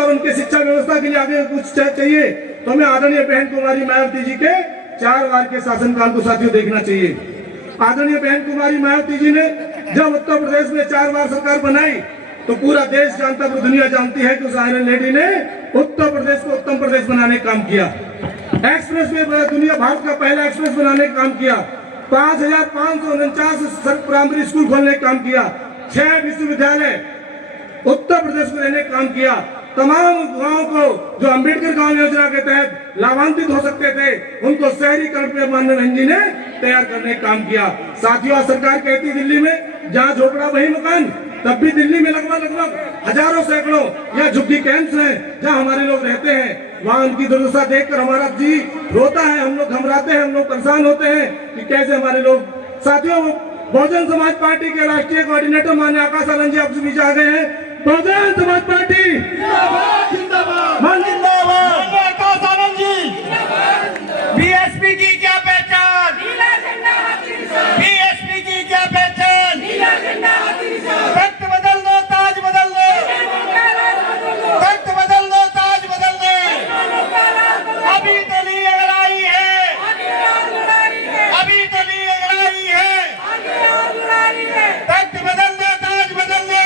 और उनके शिक्षा व्यवस्था के लिए आगे कुछ चाहिए तो हमें आदरणीय बहन कुमारी मायावती जी के 4 बार के शासनकाल को साथियों देखना चाहिए। आदरणीय बहन कुमारी मायावती जी ने जब उत्तर प्रदेश में 4 बार सरकार बनाई तो पूरा देश जानता, पूरी दुनिया जानती है कि उस आयरन लेडी ने उत्तर प्रदेश को उत्तम प्रदेश बनाने का काम किया। एक्सप्रेस में दुनिया भारत का पहला एक्सप्रेस बनाने का काम किया। 5549 प्राइमरी स्कूल खोलने का काम किया। 6 विश्वविद्यालय उत्तर प्रदेश को देने का काम किया। तमाम गांवों को जो अंबेडकर गांव योजना के तहत लाभान्वित हो सकते थे उनको शहरीकरण पे माननीय बहन जी ने तैयार करने का काम किया। साथियों, सरकार कहती दिल्ली में जहाँ झोपड़ा वही मकान, तब भी दिल्ली में लगभग हजारों सैकड़ों या झुग्गी कैंप्स हैं जहाँ हमारे लोग रहते हैं। वहाँ उनकी दुर्दशा देखकर हमारा जी रोता है, हम लोग घबराते हैं, हम लोग परेशान होते हैं कि कैसे हमारे लोग। साथियों, बहुजन समाज पार्टी के राष्ट्रीय कोऑर्डिनेटर माननीय आकाश आनंद जी आपसे बीच आ गए हैं। बहुजन समाज पार्टी जिंदाबाद जिंदाबाद जिंदाबाद। आकाश आनंद जी, बीएसपी की क्या पहचान? बीएसपी की क्या पहचान? तख्त बदल दो, ताज बदल दो, तख्त बदल दो, ताज बदल दो। अभी दली लड़ाई है, अभी दली लड़ाई है। तख्त बदल दो, ताज बदल दो,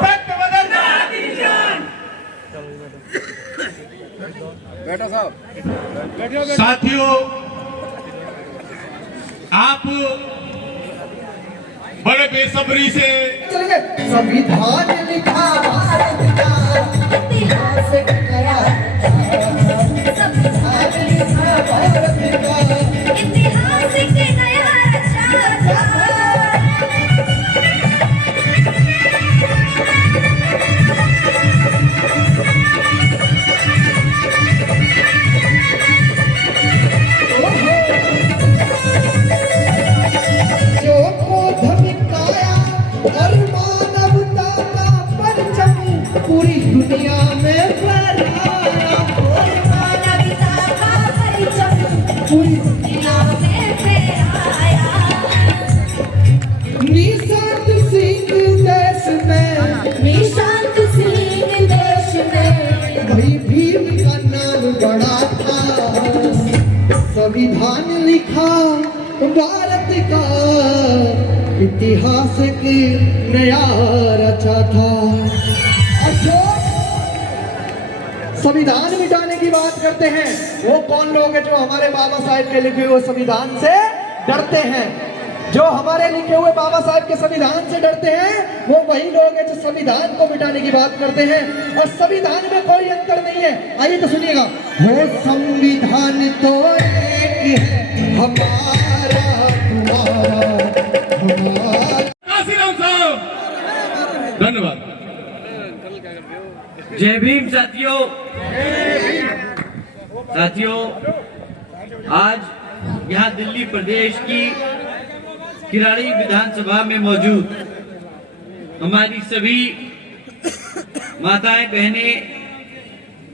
तख्त बदल दो। बैठो साहब। साथियों, आप बड़े बेसब्री से संविधान लिखा भारत का इतिहास गया, संविधान लिखा भारत का इतिहास के नया रचा। पूरी दुनिया में फैलाया, पूरी दुनिया में फैलाया। निशांत सिंह देश में, निशांत सिंह देश में भाई भीम का नाम बड़ा था। संविधान लिखा भारत का इतिहास की नया रचा था। जो संविधान मिटाने की बात करते हैं वो कौन लोग हैं? जो हमारे बाबा साहेब के लिखे हुए संविधान से डरते हैं। जो हमारे लिखे हुए बाबा साहेब के संविधान से डरते हैं वो वही लोग हैं जो संविधान को मिटाने की बात करते हैं। और संविधान में कोई अंतर नहीं है। आइए तो सुनिएगा। वो संविधान तो एक है, हमारा तुम्हारा हमारा। धन्यवाद। जय भीम साथियों। साथियों, आज यहाँ दिल्ली प्रदेश की किराड़ी विधानसभा में मौजूद हमारी सभी माताएं, बहनें,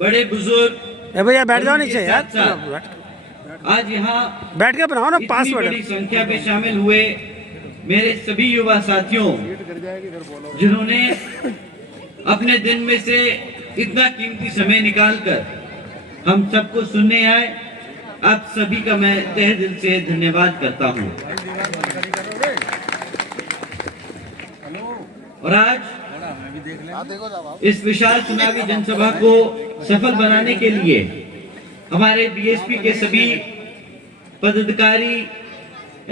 बड़े बुजुर्ग, भैया बैठ जाओ नीचे यार, आज यहाँ बैठ के बनाओ ना पासवर्ड। बड़ी संख्या में शामिल हुए मेरे सभी युवा साथियों, जिन्होंने अपने दिन में से इतना कीमती समय निकालकर हम सबको सुनने आए, आप सभी का मैं तहे दिल से धन्यवाद करता हूं। और आज इस विशाल चुनावी जनसभा को सफल बनाने के लिए हमारे बीएसपी के सभी पदाधिकारी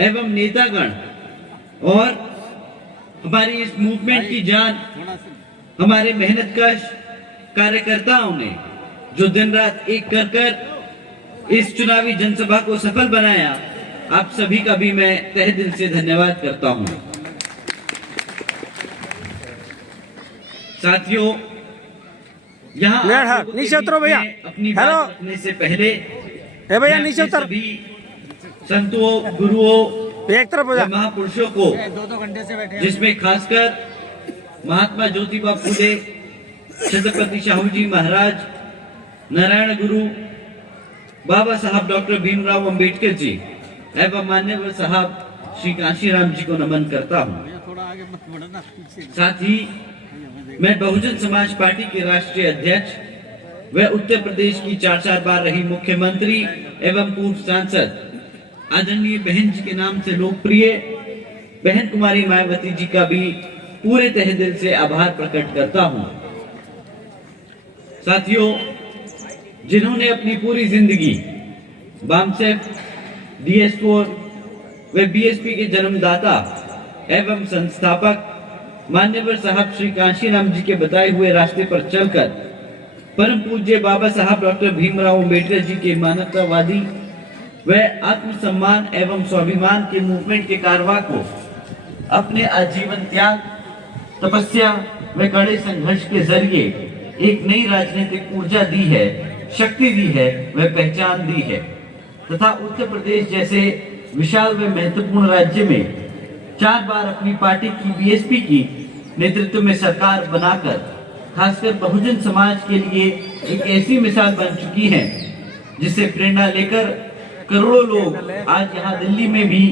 एवं नेतागण और हमारी इस मूवमेंट की जान हमारे मेहनतकश कार्यकर्ताओं ने जो दिन रात एक कर इस चुनावी जनसभा को सफल बनाया, आप सभी का भी मैं तहे दिल से धन्यवाद करता हूं। साथियों, यहाँ नीचे उतरो भैया। अपनी बात रखने से पहले भैया नीचे उतर। सभी संतों, गुरुओं, एक तरफ महापुरुषों को, जिसमें खासकर महात्मा ज्योतिबा फुले, छत्रपति शाहू जी महाराज, नारायण गुरु, बाबा साहब डॉक्टर भीमराव अंबेडकर जी एवं मान्यवर साहब श्री कांशीराम जी को नमन करता हूँ। साथ ही मैं बहुजन समाज पार्टी के राष्ट्रीय अध्यक्ष व उत्तर प्रदेश की 4 बार रही मुख्यमंत्री एवं पूर्व सांसद आदरणीय बहन जी के नाम से लोकप्रिय बहन कुमारी मायावती जी का भी पूरे तहे दिल से आभार प्रकट करता हूं। साथियों, जिन्होंने अपनी पूरी जिंदगी बामसेफ, DS4 व BSP के जन्मदाता एवं संस्थापक मान्यवर साहब श्री कांशीराम जी के बताए हुए रास्ते पर चलकर परम पूज्य बाबा साहब डॉक्टर भीमराव अम्बेडकर जी के मानवतावादी व आत्मसम्मान एवं स्वाभिमान के मूवमेंट के कारवा को अपने आजीवन त्याग, तपस्या व कड़े संघर्ष के जरिए एक नई राजनीतिक ऊर्जा दी है, शक्ति दी है व पहचान दी है तथा उत्तर प्रदेश जैसे विशाल व महत्वपूर्ण राज्य में 4 बार अपनी पार्टी की BSP की नेतृत्व में सरकार बनाकर खासकर बहुजन समाज के लिए एक ऐसी मिसाल बन चुकी है जिससे प्रेरणा लेकर करोड़ों लोग आज यहाँ दिल्ली में भी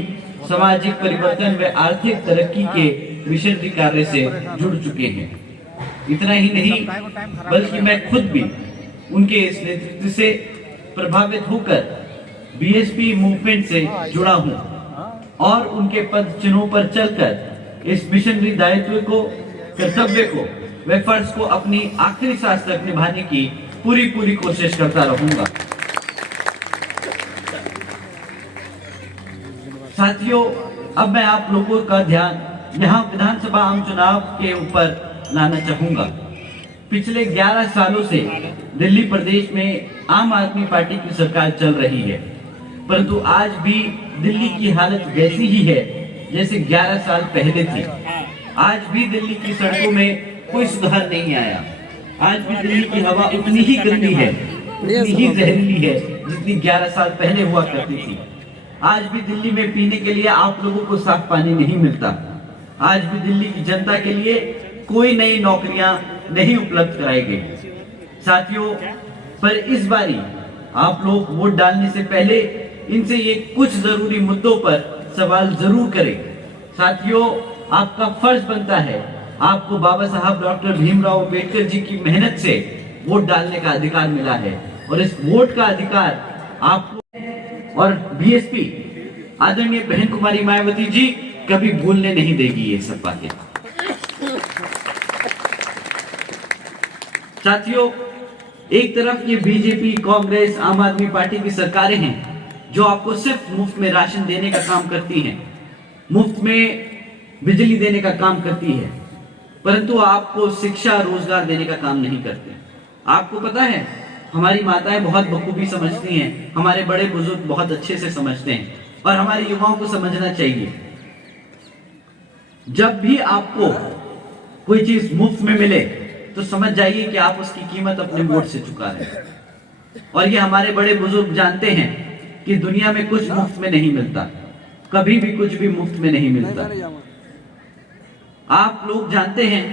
सामाजिक परिवर्तन व आर्थिक तरक्की के मिशनरी कार्य से जुड़ चुके हैं। इतना ही नहीं बल्कि मैं खुद भी उनके इस नेतृत्व से प्रभावित होकर BSP मूवमेंट से जुड़ा हूं और उनके पद चिन्हों पर चलकर इस मिशनरी दायित्व को, कर्तव्य को व फर्ज को अपनी आखिरी सांस तक निभाने की पूरी कोशिश करता रहूंगा। साथियों, अब मैं आप लोगों का ध्यान यहाँ विधानसभा आम चुनाव के ऊपर लाना चाहूंगा। पिछले 11 सालों से दिल्ली प्रदेश में आम आदमी पार्टी की सरकार चल रही है, परंतु आज भी दिल्ली की हालत वैसी ही है जैसे 11 साल पहले थी। आज भी दिल्ली की सड़कों में कोई सुधार नहीं आया। आज भी दिल्ली की हवा उतनी ही गंदी है, उतनी ही जहरीली है जितनी 11 साल पहले हुआ करती थी। आज भी दिल्ली में पीने के लिए आप लोगों को साफ पानी नहीं मिलता। आज भी दिल्ली की जनता के लिए कोई नई नौकरियां नहीं उपलब्ध कराई गई। साथियों, पर इस बारी आप लोग वोट डालने से पहले इनसे ये कुछ जरूरी मुद्दों पर सवाल जरूर करें। साथियों, आपका फर्ज बनता है, आपको बाबा साहब डॉक्टर भीमराव अम्बेडकर जी की मेहनत से वोट डालने का अधिकार मिला है और इस वोट का अधिकार आपको और BSP आदरणीय बहन कुमारी मायावती जी कभी भूलने नहीं देगी ये सब बातें। साथियों, एक तरफ ये BJP, कांग्रेस, आम आदमी पार्टी की सरकारें हैं जो आपको सिर्फ मुफ्त में राशन देने का काम करती हैं, मुफ्त में बिजली देने का काम करती है, परंतु आपको शिक्षा, रोजगार देने का काम नहीं करते। आपको पता है, हमारी माताएं बहुत बखूबी समझती हैं, हमारे बड़े बुजुर्ग बहुत अच्छे से समझते हैं और हमारे युवाओं को समझना चाहिए। जब भी आपको कोई चीज मुफ्त में मिले तो समझ जाइए कि आप उसकी कीमत अपने वोट से चुका रहे हैं। और ये हमारे बड़े बुजुर्ग जानते हैं कि दुनिया में कुछ मुफ्त में नहीं मिलता, कभी भी कुछ भी मुफ्त में नहीं मिलता। आप लोग जानते हैं,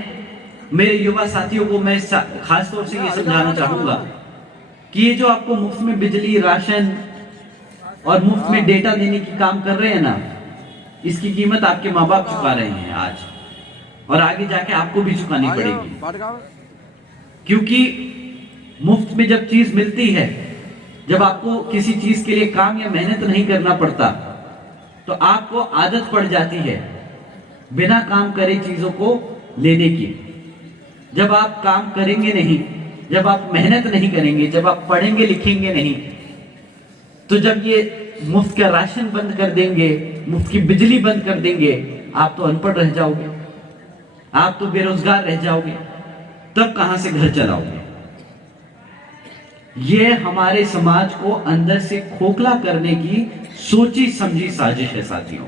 मेरे युवा साथियों को मैं खासतौर से ये समझाना चाहूंगा कि ये जो आपको मुफ्त में बिजली, राशन और मुफ्त में डेटा देने की काम कर रहे हैं ना, इसकी कीमत आपके माँ बाप चुका रहे हैं आज, और आगे जाके आपको भी चुकानी पड़ेगी। क्योंकि मुफ्त में जब चीज मिलती है, जब आपको किसी चीज के लिए काम या मेहनत नहीं करना पड़ता, तो आपको आदत पड़ जाती है बिना काम करे चीजों को लेने की। जब आप काम करेंगे नहीं, जब आप मेहनत नहीं करेंगे, जब आप पढ़ेंगे लिखेंगे नहीं, तो जब ये मुफ्त का राशन बंद कर देंगे, मुफ्त की बिजली बंद कर देंगे, आप तो अनपढ़ रह जाओगे, आप तो बेरोजगार रह जाओगे, तब कहां से घर चलाओगे। ये हमारे समाज को अंदर से खोखला करने की सोची समझी साजिश है साथियों।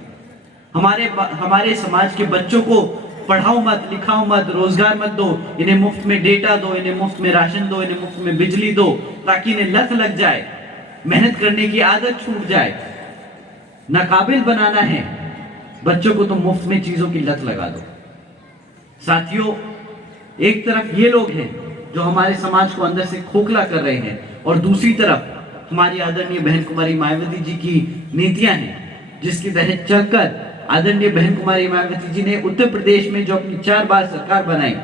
हमारे समाज के बच्चों को पढ़ाओ मत, लिखाओ मत, रोजगार मत दो, इन्हें मुफ्त में डेटा दो, इन्हें मुफ्त में राशन दो, इन्हें मुफ्त में बिजली दो, ताकि इन्हें लत लग जाए, मेहनत करने की आदत छूट जाए। नाकाबिल बनाना है बच्चों को तो मुफ्त में चीजों की लत लगा दो। साथियों, एक तरफ ये लोग हैं जो हमारे समाज को अंदर से खोखला कर रहे हैं, और दूसरी तरफ हमारी आदरणीय बहन कुमारी मायावती जी की नीतियां हैं, जिसके तहत चलकर आदरणीय बहन कुमारी मायावती जी ने उत्तर प्रदेश में जो अपनी 4 बार सरकार बनाई,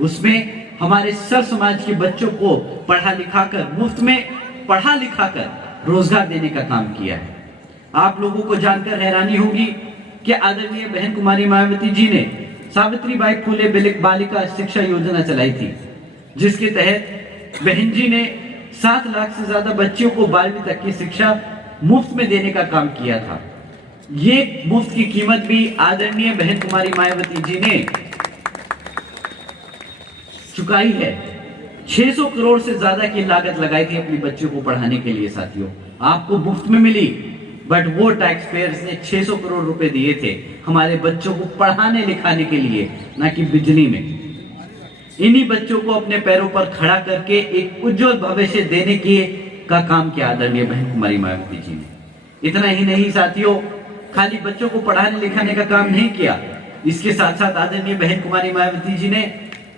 उसमें हमारे सब समाज के बच्चों को पढ़ा लिखाकर, मुफ्त में पढ़ा लिखाकर रोजगार देने का काम किया है। आप लोगों को जानकर हैरानी होगी कि आदरणीय बहन कुमारी मायावती जी ने सावित्रीबाई फुले बालिका शिक्षा योजना चलाई थी, जिसके तहत बहन जी ने 7 लाख से ज्यादा बच्चों को 12वीं तक की शिक्षा मुफ्त में देने का काम किया था। ये मुफ्त की कीमत भी आदरणीय बहन कुमारी मायावती जी ने चुकाई है। 600 करोड़ से ज्यादा की लागत लगाई थी अपने बच्चों को पढ़ाने के लिए। साथियों, आपको मुफ्त में मिली, बट वो टैक्स पेयर्स ने 600 करोड़ रुपए दिए थे हमारे बच्चों को पढ़ाने लिखाने के लिए, ना कि बिजली में। इन्हीं बच्चों को अपने पैरों पर खड़ा करके एक उज्जवल भविष्य देने का काम किया आदरणीय बहन कुमारी मायावती जी ने। इतना ही नहीं साथियों, खाली बच्चों को पढ़ाने लिखाने का काम नहीं किया, इसके साथ साथ आदरणीय बहन कुमारी मायावती जी ने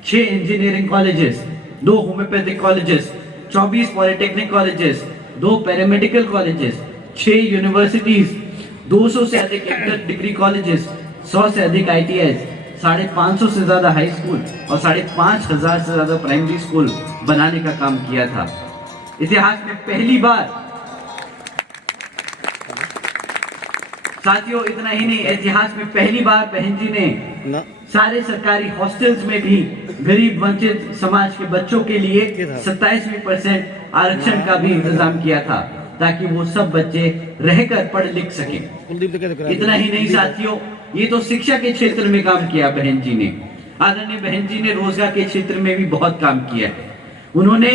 6 engineering colleges, 2 homeopathic colleges, 24 polytechnic colleges, 2 paramedical colleges, 6 universities, 200 से अधिक इंटर डिग्री कॉलेजेस, 100 से अधिक ITIs, 550 से ज्यादा हाई स्कूल और 5,500 से ज्यादा प्राइमरी स्कूल बनाने का काम किया था। इतिहास में पहली बार साथियों, इतना ही नहीं, इतिहास में पहली बार बहन जी ने सारे सरकारी हॉस्टल्स में भी गरीब वंचित समाज के बच्चों के लिए 27% आरक्षण का भी इंतजाम किया था, ताकि वो सब बच्चे रहकर पढ़ लिख सके। इतना ही नहीं साथियों, ये तो शिक्षा के क्षेत्र में काम किया बहन जी ने। आदरणीय बहन जी ने रोजगार के क्षेत्र में भी बहुत काम किया है। उन्होंने